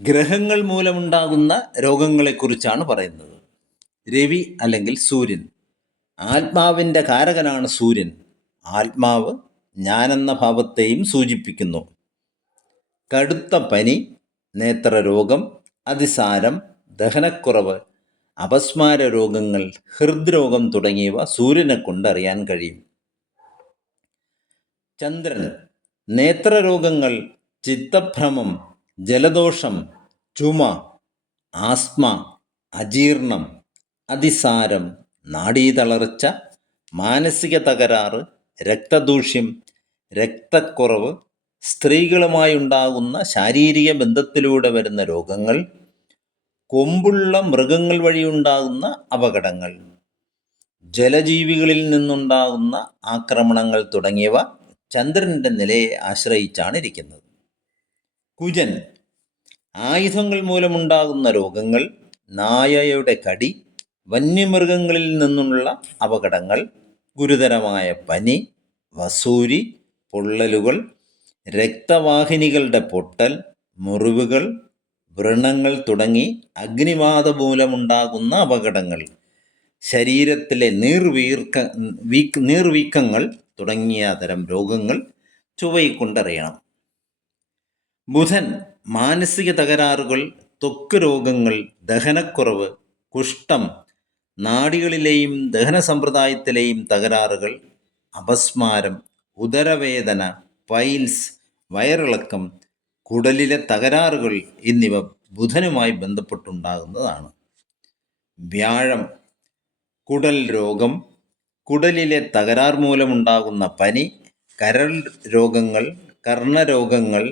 ഗ്രഹങ്ങൾ മൂലമുണ്ടാകുന്ന രോഗങ്ങളെക്കുറിച്ചാണ് പറയുന്നത്. രവി അല്ലെങ്കിൽ സൂര്യൻ. ആത്മാവിന്റെ കാരകനാണ് സൂര്യൻ. ആത്മാവ് ഞാനെന്ന ഭാവത്തെയും സൂചിപ്പിക്കുന്നു. കടുത്ത പനി നേത്രരോഗം അതിസാരം ദഹനക്കുറവ് അപസ്മാര രോഗങ്ങൾ ഹൃദ്രോഗം തുടങ്ങിയവ സൂര്യനെ കൊണ്ടറിയാൻ കഴിയും. ചന്ദ്രൻ. നേത്രരോഗങ്ങൾ ചിത്തഭ്രമം ജലദോഷം ചുമ ആസ്മ അജീർണം അതിസാരം നാഡീതളർച്ച മാനസിക തകരാറ് രക്തദൂഷ്യം രക്തക്കുറവ് സ്ത്രീകളുമായുണ്ടാകുന്ന ശാരീരിക ബന്ധത്തിലൂടെ വരുന്ന രോഗങ്ങൾ കൊമ്പുള്ള മൃഗങ്ങൾ വഴിയുണ്ടാകുന്ന അപകടങ്ങൾ ജലജീവികളിൽ നിന്നുണ്ടാകുന്ന ആക്രമണങ്ങൾ തുടങ്ങിയവ ചന്ദ്രന്റെ നിലയെ ആശ്രയിച്ചാണ് ഇരിക്കുന്നത്. കുജൻ. ആയുധങ്ങൾ മൂലമുണ്ടാകുന്ന രോഗങ്ങൾ നായയുടെ കടി വന്യമൃഗങ്ങളിൽ നിന്നുള്ള അപകടങ്ങൾ ഗുരുതരമായ പനി വസൂരി പൊള്ളലുകൾ രക്തവാഹിനികളുടെ പൊട്ടൽ മുറിവുകൾ വ്രണങ്ങൾ തുടങ്ങി അഗ്നിബാധ മൂലമുണ്ടാകുന്ന അപകടങ്ങൾ ശരീരത്തിലെ നീർവീർക്ക വീക്ക് നീർവീക്കങ്ങൾ തുടങ്ങിയ തരം രോഗങ്ങൾ ചൊവ്വയെക്കൊണ്ടറിയണം ബുധൻ മാനസിക തകരാറുകൾ ത്വക്ക് രോഗങ്ങൾ ദഹനക്കുറവ് കുഷ്ഠം നാടികളിലെയും ദഹന സമ്പ്രദായത്തിലെയും തകരാറുകൾ അപസ്മാരം ഉദരവേദന പൈൽസ് വയറിളക്കം കുടലിലെ തകരാറുകൾ എന്നിവ ബുധനുമായി ബന്ധപ്പെട്ടുണ്ടാകുന്നതാണ്. വ്യാഴം കുടൽ രോഗം കുടലിലെ തകരാർ മൂലമുണ്ടാകുന്ന പനി കരൾ രോഗങ്ങൾ കർണരോഗങ്ങൾ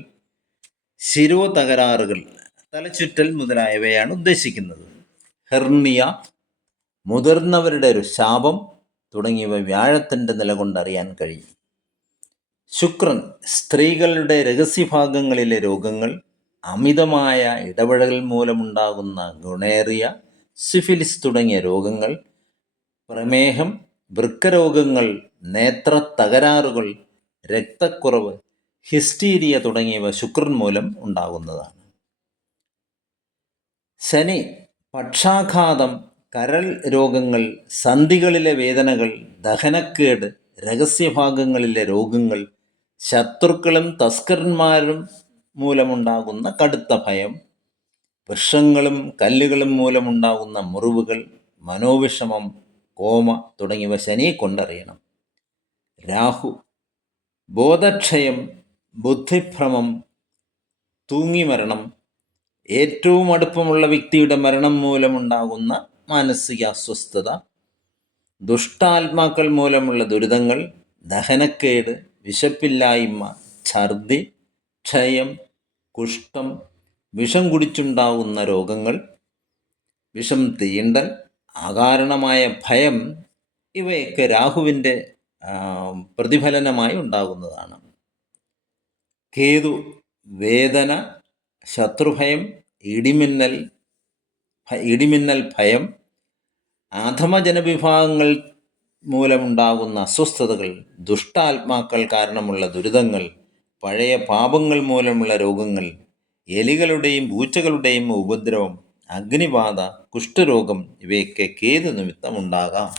ശിരോ തകരാറുകൾ തലചുറ്റൽ മുതലായവയാണ് ഉദ്ദേശിക്കുന്നത്. ഹെർണിയ മുതിർന്നവരുടെ ഒരു ശാപം തുടങ്ങിയവ വ്യാഴത്തിന്റെ നിലകൊണ്ടറിയാൻ കഴിയും. ശുക്രൻ സ്ത്രീകളുടെ രഹസ്യഭാഗങ്ങളിലെ രോഗങ്ങൾ അമിതമായ ഇടപഴകൽ മൂലമുണ്ടാകുന്ന ഗുണേറിയ സിഫിലിസ് തുടങ്ങിയ രോഗങ്ങൾ പ്രമേഹം വൃക്കരോഗങ്ങൾ നേത്ര തകരാറുകൾ രക്തക്കുറവ് ഹിസ്റ്റീരിയ തുടങ്ങിയവ ശുക്രൻ മൂലം ഉണ്ടാകുന്നതാണ്. ശനി പക്ഷാഘാതം കരൾ രോഗങ്ങൾ സന്ധികളിലെ വേദനകൾ ദഹനക്കേട് രഹസ്യഭാഗങ്ങളിലെ രോഗങ്ങൾ ശത്രുക്കളും തസ്കരന്മാരും മൂലമുണ്ടാകുന്ന കടുത്ത ഭയം വൃക്ഷങ്ങളും കല്ലുകളും മൂലമുണ്ടാകുന്ന മുറിവുകൾ മനോവിഷമം കോമ തുടങ്ങിയവ ശനിയെ കൊണ്ടറിയണം. രാഹു ബോധക്ഷയം ബുദ്ധിഭ്രമം തൂങ്ങിമരണം ഏറ്റവും അടുപ്പമുള്ള വ്യക്തിയുടെ മരണം മൂലമുണ്ടാകുന്ന മാനസിക അസ്വസ്ഥത ദുഷ്ടാത്മാക്കൾ മൂലമുള്ള ദുരിതങ്ങൾ ദഹനക്കേട് വിശപ്പില്ലായ്മ ഛർദി ക്ഷയം കുഷ്ഠം വിഷം കുടിച്ചുണ്ടാകുന്ന രോഗങ്ങൾ വിഷം തീണ്ടൽ അകാരണമായ ഭയം ഇവയൊക്കെ രാഹുവിന്റെ പ്രതിഫലനമായി ഉണ്ടാകുന്നതാണ്. കേതു വേദന ശത്രുഭയം ഇടിമിന്നൽ ഇടിമിന്നൽ ഭയം ആധമ ജനവിഭാഗങ്ങൾ മൂലമുണ്ടാകുന്ന അസ്വസ്ഥതകൾ ദുഷ്ടാത്മാക്കൾ കാരണമുള്ള ദുരിതങ്ങൾ പഴയ പാപങ്ങൾ മൂലമുള്ള രോഗങ്ങൾ എലികളുടെയും പൂച്ചകളുടെയും ഉപദ്രവം അഗ്നിബാധ കുഷ്ഠരോഗം ഇവയൊക്കെ കേതു നിമിത്തം ഉണ്ടാകാം